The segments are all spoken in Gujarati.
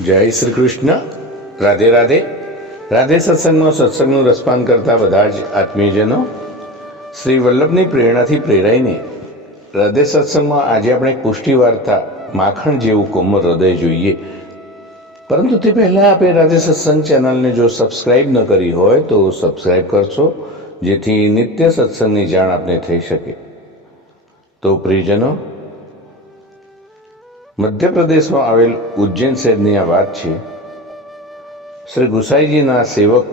જય શ્રી કૃષ્ણ. રાધે રાધે. રાધે સત્સંગનું રસપાન કરતા બધા જ આત્મીયજનો શ્રી વલ્લભની પ્રેરણાથી પ્રેરાઈને રાધે સત્સંગમાં આજે આપણે એક પુષ્ટિ વાર્તા માખણ જેવું કોમળ હૃદય જોઈએ. પરંતુ તે પહેલાં આપણે રાધે સત્સંગ ચેનલને જો સબસ્ક્રાઈબ ન કરી હોય તો સબસ્ક્રાઈબ કરશો, જેથી નિત્ય સત્સંગની જાણ આપને થઈ શકે. તો પ્રિયજનો, મધ્યપ્રદેશમાં આવેલ ઉજ્જૈન શહેરની આ વાત છે. શ્રી ગુસાઈજીના સેવક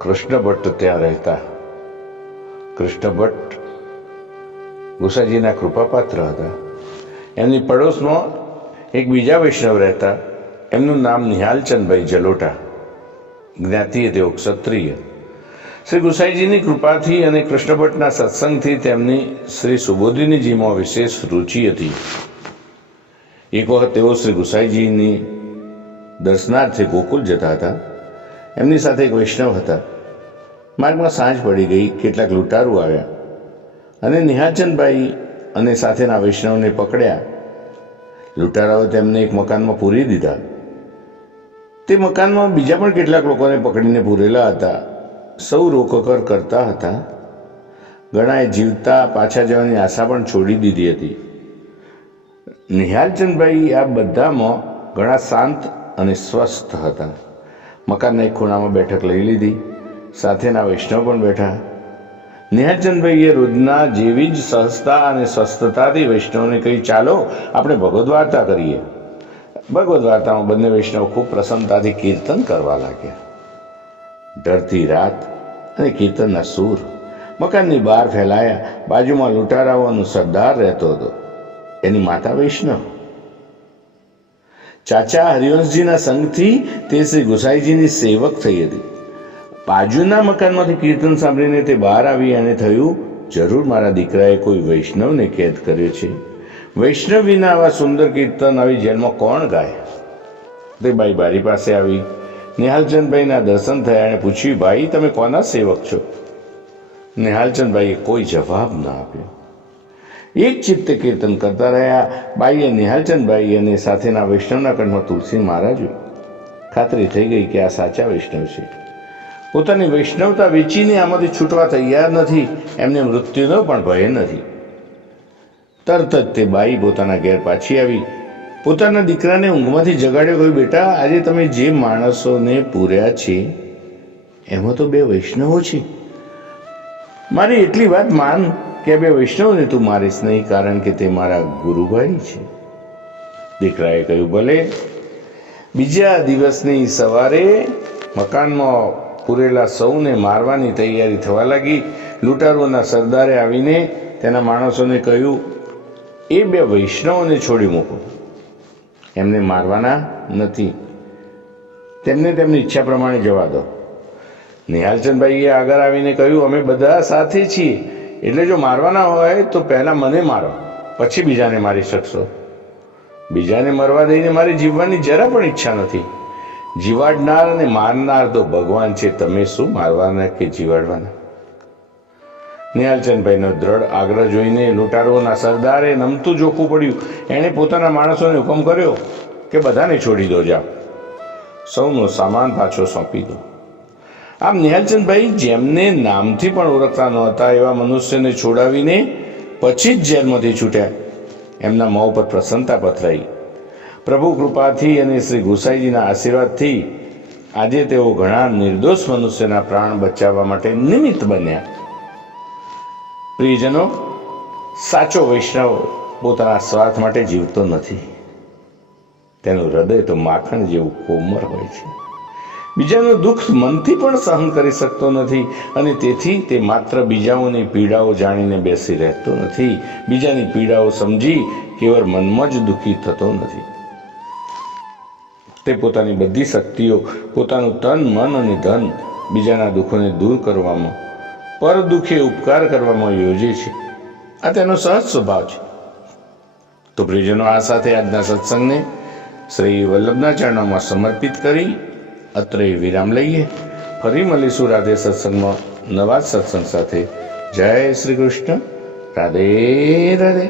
કૃષ્ણ ભટ્ટ ત્યાં રહેતા. કૃષ્ણ ભટ્ટ ગુસાઈજીના કૃપાપાત્ર હતા. એમની પડોશમાં એક બીજા વૈષ્ણવ રહેતા. એમનું નામ નિહાલચંદભાઈ જલોટા. જ્ઞાતિએ તેઓ ક્ષત્રિય. શ્રી ગુસાઈજીની કૃપાથી અને કૃષ્ણ ભટ્ટના સત્સંગથી તેમની શ્રી સુબોધિનીજીમાં વિશેષ રુચિ હતી. એક વખત તેઓ શ્રી ગુસાઈજીની દર્શનાર્થે ગોકુલ જતા હતા. એમની સાથે એક વૈષ્ણવ હતા. માર્ગમાં સાંજ પડી ગઈ. કેટલાક લૂંટારૂ આવ્યા અને નિહાલચંદભાઈ અને સાથેના વૈષ્ણવને પકડ્યા. લૂંટારાઓ તેમને એક મકાનમાં પૂરી દીધા. તે મકાનમાં બીજા પણ કેટલાક લોકોને પકડીને પૂરેલા હતા. સૌ રોકકર કરતા હતા. ઘણાએ જીવતા પાછા જવાની આશા પણ છોડી દીધી હતી. નિહાલચંદભાઈ આ બધામાં ઘણા શાંત અને સ્વસ્થ હતા. મકાનના એક ખૂણામાં બેઠક લઈ લીધી. સાથેના વૈષ્ણવ પણ બેઠા. નિહાલચંદભાઈએ રોજના જેવી જ સહજતા અને સ્વસ્થતાથી વૈષ્ણવને કહી, ચાલો આપણે ભગવદ્ વાર્તા કરીએ. ભગવદ્ વાર્તામાં બંને વૈષ્ણવ ખૂબ પ્રસન્નતાથી કીર્તન કરવા લાગ્યા. ઢળતી રાત અને કીર્તનના સૂર મકાનની બહાર ફેલાયા. બાજુમાં લૂંટારાઓનો સરદાર રહેતો હતો. એની માતા વૈષ્ણવ. ચાચા હરિવંશજીના સંગથી તે શ્રી ગુસાઈજીની સેવક થઈ હતી. બાજુના મકાનમાંથી કીર્તન સાંભળીને તે બહાર આવી અને થયું, જરૂર મારા દીકરાએ કોઈ વૈષ્ણવને કેદ કર્યો છે. વૈષ્ણવ વિના આવા સુંદર કીર્તન આવી જેલમાં કોણ ગાય? તે બાઈ બારી પાસે આવી. નિહાલચંદભાઈના દર્શન થયા. એણે પૂછ્યું, ભાઈ તમે કોના સેવક છો? નિહાલચંદભાઈએ કોઈ જવાબ ના આપ્યો. એક ચિત્તે કીર્તન કરતા રહ્યા. બાઈએ નિહાલચંદભાઈ અને સાથેના વૈષ્ણવના કંઠમાં તુલસી માળા જોઈ. ખાતરી થઈ ગઈ કે આ સાચા વૈષ્ણવ છે. પોતાની વૈષ્ણવતા વેચીને આમાંથી છૂટવા તૈયાર નથી. એમને મૃત્યુનો પણ ભય નથી. તરત જ તે બાઈ પોતાના ઘેર પાછી આવી. પોતાના દીકરાને ઊંઘમાંથી જગાડ્યો. કહ્યું, બેટા, આજે તમે જે માણસોને પૂર્યા છે એમાં તો બે વૈષ્ણવો છે. મારી એટલી વાત માન કે બે વૈષ્ણવને તું મારીશ નહીં, કારણ કે તે મારા ગુરુભાઈ છે. દીકરાએ કહ્યું, ભલે. બીજા દિવસની સવારે મકાનમાં પૂરેલા સૌને મારવાની તૈયારી થવા લાગી. લૂંટારુઓના સરદારે આવીને તેના માણસોને કહ્યું, એ બે વૈષ્ણવોને છોડી મૂકો. એમને મારવાના નથી. તેમને તેમની ઈચ્છા પ્રમાણે જવા દો. નિહાલચંદભાઈએ આગળ આવીને કહ્યું, અમે બધા સાથે છીએ, એટલે જો મારવાના હોય તો પહેલાં મને મારો, પછી બીજાને મારી શકશો. બીજાને મરવા દઈને મારી જીવવાની જરા પણ ઈચ્છા નથી. જીવાડનાર અને મારનાર તો ભગવાન છે. તમે શું મારવાના કે જીવાડવાના? નિહાલચંદભાઈનો દ્રઢ આગ્રહ જોઈને લૂંટારુઓના સરદારે નમતું જોખવું પડ્યું. એણે પોતાના માણસોને હુકમ કર્યો કે બધાને છોડી દો, જાઓ, સૌનો સામાન પાછો સોંપી દો. આમ નિહાલચંદભાઈ, જેમને નામથી પણ ઓળખતા નહોતા એવા મનુષ્યને છોડાવીને પછી જ જેલમાંથી છૂટ્યા. એમના મોં પર પ્રસન્નતા પથરાઈ. પ્રભુ કૃપાથી અને શ્રી ગુસાઈજીના આશીર્વાદથી આજે તેઓ ઘણા નિર્દોષ મનુષ્યના પ્રાણ બચાવવા માટે નિમિત્ત બન્યા. પ્રિયજનો, સાચો વૈષ્ણવ પોતાના સ્વાર્થ માટે જીવતો નથી. તેનું હૃદય તો માખણ જેવું કોમળ હોય છે. બીજાનું દુઃખ મનથી પણ સહન કરી શકતો નથી અને તેથી તે માત્ર બીજાઓની પીડાઓ જાણીને બેસી રહેતો નથી. બીજાની પીડાઓ સમજી કેવળ મનમાં જ દુઃખી થતો નથી. તે પોતાની બધી શક્તિઓ, પોતાનું તન, મન અને ધન બીજાના દુઃખોને દૂર કરવામાં, પર દુઃખે ઉપકાર કરવામાં યોજે છે. આ તેનો સહજ સ્વભાવ છે. તો પ્રિયજનો, આ સાથે આજના સત્સંગને શ્રી વલ્લભના ચરણોમાં સમર્પિત કરી અત્રે વિરામ લઈએ. ફરી મળીશું રાધે સત્સંગમાં નવા સત્સંગ સાથે. જય શ્રી કૃષ્ણ. રાધે રાધે.